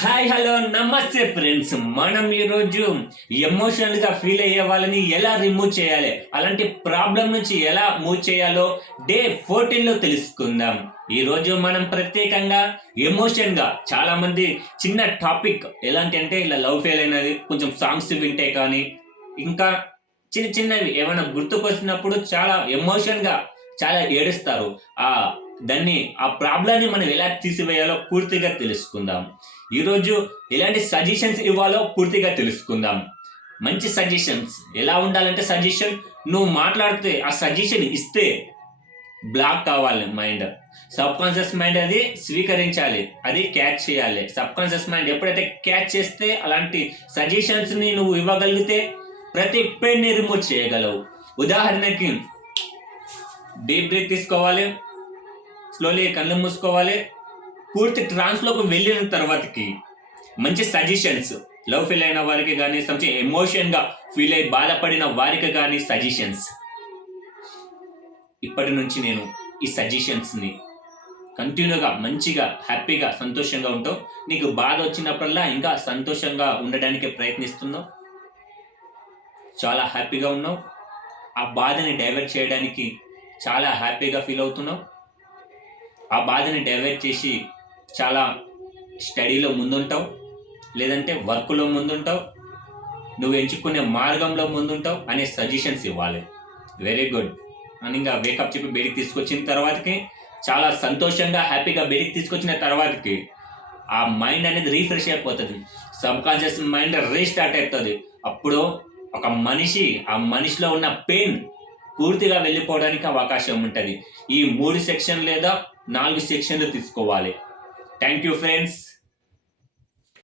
Hi hello నమస్తే friends. మనం ఈరోజు ఎమోషనల్గా ఫీల్ అయ్యే వాళ్ళని ఎలా రిమూవ్ చేయాలి, అలాంటి ప్రాబ్లం నుంచి ఎలా మూవ్ చేయాలో డే 14లో తెలుసుకుందాం. ఈరోజు మనం ప్రత్యేకంగా ఎమోషన్గా చాలా మంది చిన్న టాపిక్ ఎలాంటి అంటే ఇలా లవ్ ఫెయిల్ అయినది కొంచెం సాంగ్స్ వింటే కానీ ఇంకా చిన్న చిన్నవి ఏమైనా గుర్తుకొచ్చినప్పుడు చాలా ఎమోషన్గా చాలా ఏడుస్తారు. ఆ ఆ ప్రాబ్లాన్ని మనం ఎలా తీసివేయాలో పూర్తిగా తెలుసుకుందాం. ఈరోజు ఎలాంటి సజెషన్స్ ఇవ్వాలో పూర్తిగా తెలుసుకుందాం. మంచి సజెషన్స్ ఎలా ఉండాలంటే, సజెషన్ నువ్వు మాట్లాడితే ఆ సజెషన్ ఇస్తే బ్లాక్ కావాలి మైండ్. సబ్ కాన్షియస్ మైండ్ అది స్వీకరించాలి, అది క్యాచ్ చేయాలి. సబ్ కాన్షియస్ మైండ్ ఎప్పుడైతే క్యాచ్ చేస్తే అలాంటి సజెషన్స్ని నువ్వు ఇవ్వగలిగితే ప్రతి పెయిన్ని రిమూవ్ చేయగలవు. ఉదాహరణకి డీప్ బ్రీత్ తీసుకోవాలి, స్లోలీ కళ్ళు మూసుకోవాలి. పూర్తి ట్రాన్స్లోకి వెళ్ళిన తర్వాతకి మంచి సజెషన్స్, లవ్ ఫీల్ అయిన వారికి కానీ సంథింగ్ ఎమోషన్గా ఫీల్ అయి బాధపడిన వారికి కానీ సజెషన్స్. ఇప్పటి నుంచి నేను ఈ సజెషన్స్ని కంటిన్యూగా మంచిగా హ్యాపీగా సంతోషంగా ఉంటావు. నీకు బాధ వచ్చినప్పుడల్లా ఇంకా సంతోషంగా ఉండడానికి ప్రయత్నిస్తున్నావు, చాలా హ్యాపీగా ఉన్నావు. ఆ బాధని డైవర్ట్ చేయడానికి చాలా హ్యాపీగా ఫీల్ అవుతున్నావు. ఆ బాధని డైవర్ట్ చేసి చాలా స్టడీలో ముందుంటావు, లేదంటే వర్క్లో ముందుంటావు, నువ్వు ఎంచుకునే మార్గంలో ముందుంటావు అనే సజెషన్స్ ఇవ్వాలి. వెరీ గుడ్ అని ఇంకా వేకప్ చెప్పి బయటికి తీసుకొచ్చిన తర్వాతకి చాలా సంతోషంగా హ్యాపీగా బయటికి తీసుకొచ్చిన తర్వాతకి ఆ మైండ్ అనేది రీఫ్రెష్ అయిపోతుంది. సబ్ కాన్షియస్ మైండ్ రీస్టార్ట్ అవుతుంది. అప్పుడు ఒక మనిషి ఆ మనిషిలో ఉన్న పెయిన్ పూర్తిగా వెళ్ళిపోవడానికి అవకాశం ఉంటుంది. ఈ 3 సెక్షన్ లేదా 4 సెక్షన్లు తీసుకోవాలి. Thank you friends.